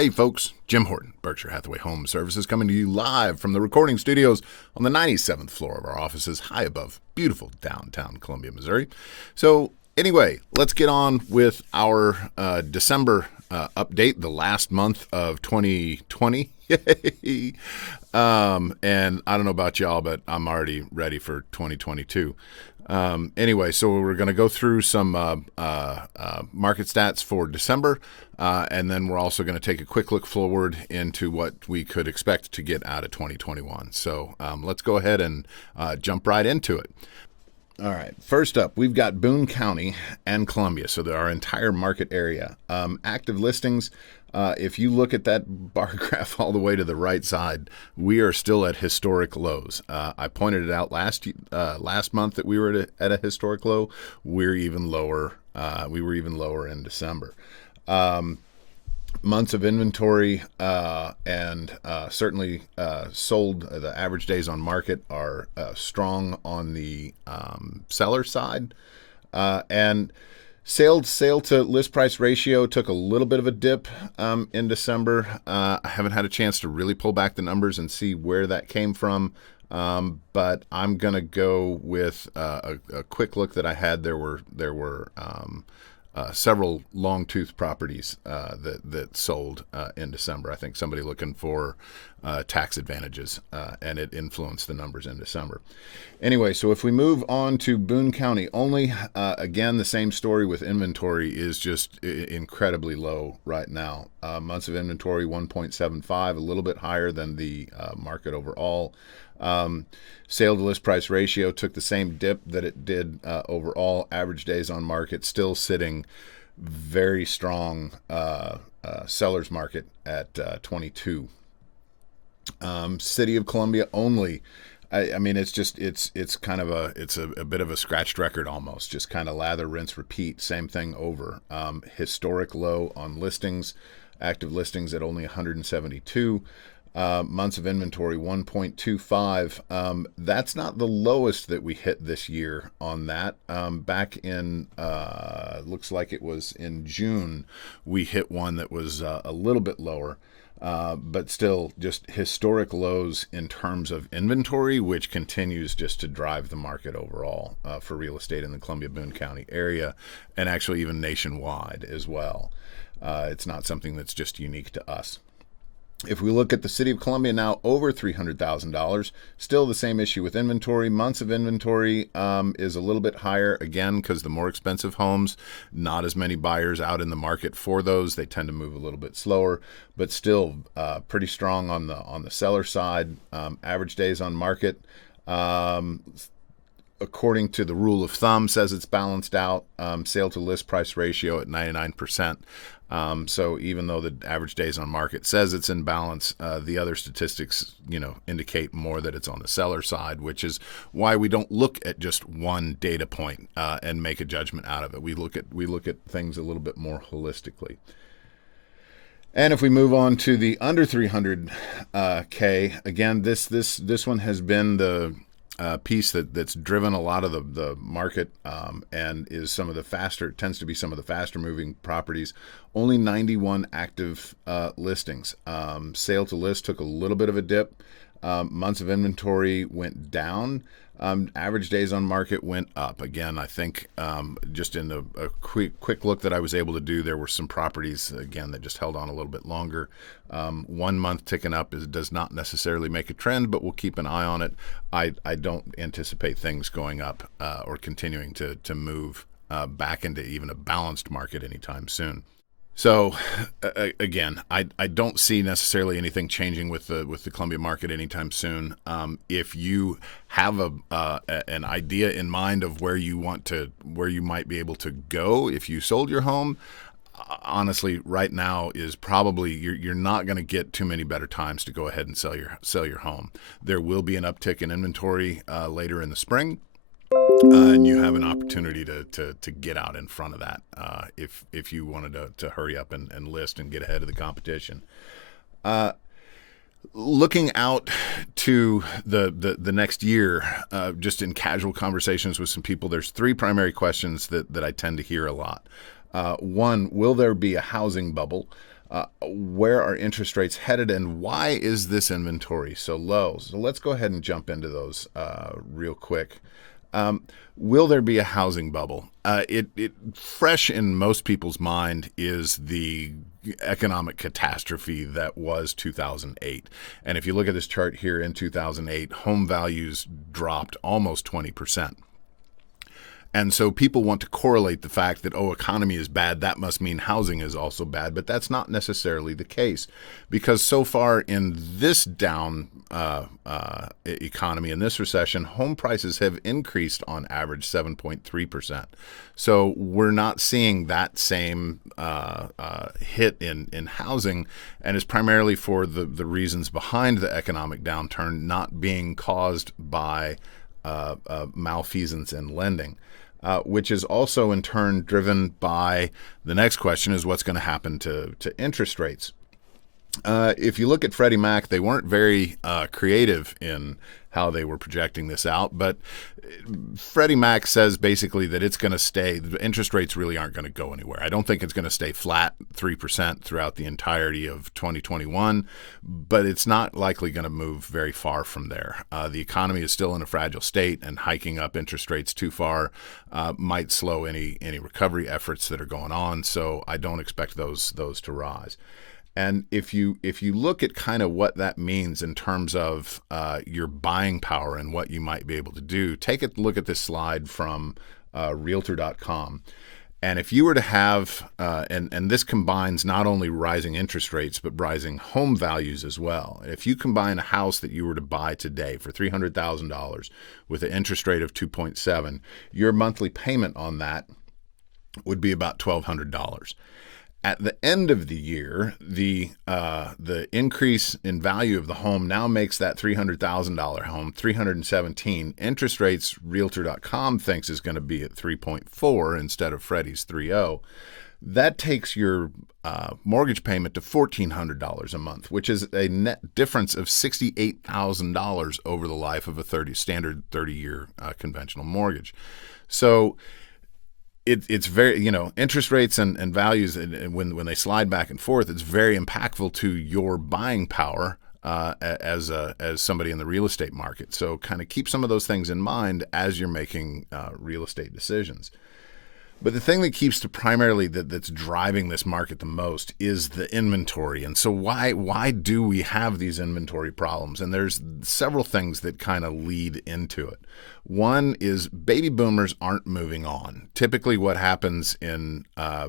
Hey folks, Jim Horton, Berkshire Hathaway Home Services, coming to you live from the recording studios on the 97th floor of our offices, high above beautiful downtown Columbia, Missouri. So anyway, let's get on with our December update, the last month of 2020. Yay! And I don't know about y'all, but I'm already ready for 2022. Anyway, so we're going to go through some market stats for December, and then we're also going to take a quick look forward into what we could expect to get out of 2021. So let's go ahead and jump right into it. All right, first up, we've got Boone County and Columbia, so our entire market area. Active listings, if you look at that bar graph all the way to the right side, we are still at historic lows. I pointed it out last month that we were at a historic low. We're even lower. We were even lower in December. Months of inventory and certainly sold. The average days on market are strong on the seller side, and sale to list price ratio took a little bit of a dip in December. I haven't had a chance to really pull back the numbers and see where that came from. But I'm gonna go with a quick look that I had. There were several long tooth properties that sold in December. I think somebody looking for tax advantages, and it influenced the numbers in December. Anyway, so if we move on to Boone County only, again, the same story with inventory is just incredibly low right now. Months of inventory, 1.75, a little bit higher than the market overall. Sale to list price ratio took the same dip that it did overall. Average days on market still sitting very strong. Seller's market at 22. City of Columbia only. I mean, it's kind of a bit of a scratched record almost. Just kind of lather, rinse, repeat. Same thing over. Historic low on listings. Active listings at only 172. Months of inventory 1.25. That's not the lowest that we hit this year on that. Back in looks like it was in June, we hit one that was a little bit lower, but still just historic lows in terms of inventory, which continues just to drive the market overall for real estate in the Columbia Boone County area, and actually even nationwide as well. It's not something that's just unique to us. If we look at the City of Columbia now, over $300,000, still the same issue with inventory. Months of inventory is a little bit higher, again, because the more expensive homes, not as many buyers out in the market for those. They tend to move a little bit slower, but still pretty strong on the seller side. Average days on market, according to the rule of thumb, says it's balanced out. Sale to list price ratio at 99%. So even though the average days on market says it's in balance, the other statistics, indicate more that it's on the seller side, which is why we don't look at just one data point and make a judgment out of it. We look at things a little bit more holistically. And if we move on to the under 300K, again, this one has been the piece that's driven a lot of the market, and is tends to be some of the faster moving properties. Only 91 active listings. Sale to list took a little bit of a dip. Months of inventory went down. Average days on market went up. Again, I think just in a quick look that I was able to do, there were some properties, again, that just held on a little bit longer. 1 month ticking up does not necessarily make a trend, but we'll keep an eye on it. I don't anticipate things going up or continuing to move back into even a balanced market anytime soon. So again, I don't see necessarily anything changing with the Columbia market anytime soon. If you have an idea in mind of where you might be able to go if you sold your home, honestly, right now is probably you're not going to get too many better times to go ahead and sell your home. There will be an uptick in inventory later in the spring. And you have an opportunity to get out in front of that if you wanted to hurry up and list and get ahead of the competition. Looking out to the next year, just in casual conversations with some people, there's three primary questions that I tend to hear a lot. One, will there be a housing bubble? Where are interest rates headed, and why is this inventory so low? So let's go ahead and jump into those real quick. Will there be a housing bubble? It fresh in most people's mind is the economic catastrophe that was 2008. And if you look at this chart here in 2008, home values dropped almost 20%. And so people want to correlate the fact that, oh, economy is bad, that must mean housing is also bad. But that's not necessarily the case, because so far in this down economy, in this recession, home prices have increased on average 7.3%. So we're not seeing that same hit in housing, and it's primarily for the reasons behind the economic downturn not being caused by malfeasance in lending. Which is also in turn driven by the next question is what's going to happen to interest rates. If you look at Freddie Mac, they weren't very creative in how they were projecting this out, but Freddie Mac says basically that it's going to stay, the interest rates really aren't going to go anywhere. I don't think it's going to stay flat 3% throughout the entirety of 2021, but it's not likely going to move very far from there. The economy is still in a fragile state, and hiking up interest rates too far might slow any recovery efforts that are going on, so I don't expect those to rise. And if you look at kind of what that means in terms of your buying power and what you might be able to do, take a look at this slide from Realtor.com. And if you were to have, and this combines not only rising interest rates, but rising home values as well. If you combine a house that you were to buy today for $300,000 with an interest rate of 2.7, your monthly payment on that would be about $1,200. At the end of the year, the increase in value of the home now makes that $300,000 home $317. Interest rates, Realtor.com thinks is going to be at 3.4 instead of Freddie's 3.0. That takes your mortgage payment to $1,400 a month, which is a net difference of $68,000 over the life of a standard 30-year conventional mortgage. So it's very, interest rates and values, and when they slide back and forth, it's very impactful to your buying power as somebody in the real estate market. So kind of keep some of those things in mind as you're making real estate decisions. But the thing that keeps that's driving this market the most is the inventory. And so why do we have these inventory problems? And there's several things that kind of lead into it. One is baby boomers aren't moving on. Typically what happens in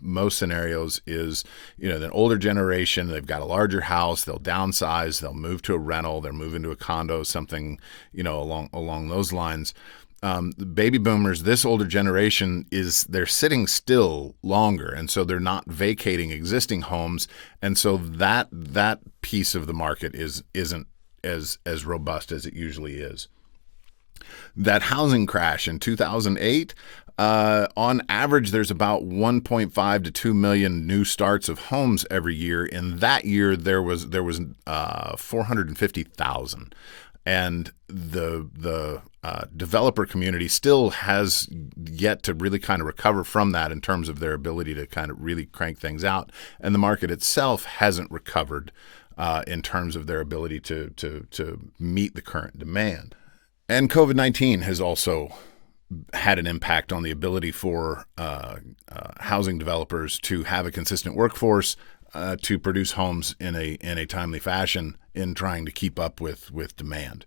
most scenarios is, the older generation, they've got a larger house, they'll downsize, they'll move to a rental, they'll move into a condo, something, along those lines. The baby boomers, this older generation, they're sitting still longer, and so they're not vacating existing homes, and so that piece of the market isn't as robust as it usually is. That housing crash in 2008, on average, there's about 1.5 to 2 million new starts of homes every year. In that year, there was 450,000. And the developer community still has yet to really kind of recover from that in terms of their ability to kind of really crank things out. And the market itself hasn't recovered in terms of their ability to meet the current demand. And COVID-19 has also had an impact on the ability for housing developers to have a consistent workforce, to produce homes in a timely fashion in trying to keep up with demand.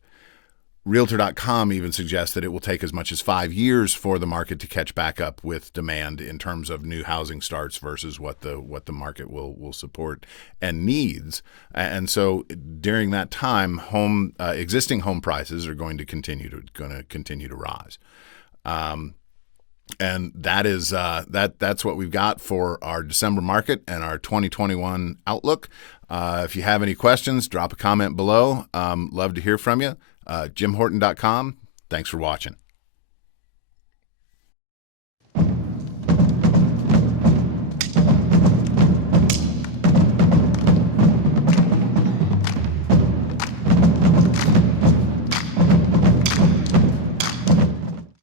Realtor.com even suggests that it will take as much as 5 years for the market to catch back up with demand in terms of new housing starts versus what the market will support and needs. And so during that time, existing home prices are going to continue to rise. And that is that's what we've got for our December market and our 2021 outlook. If you have any questions, drop a comment below. Love to hear from you. JimHorton.com. Thanks for watching.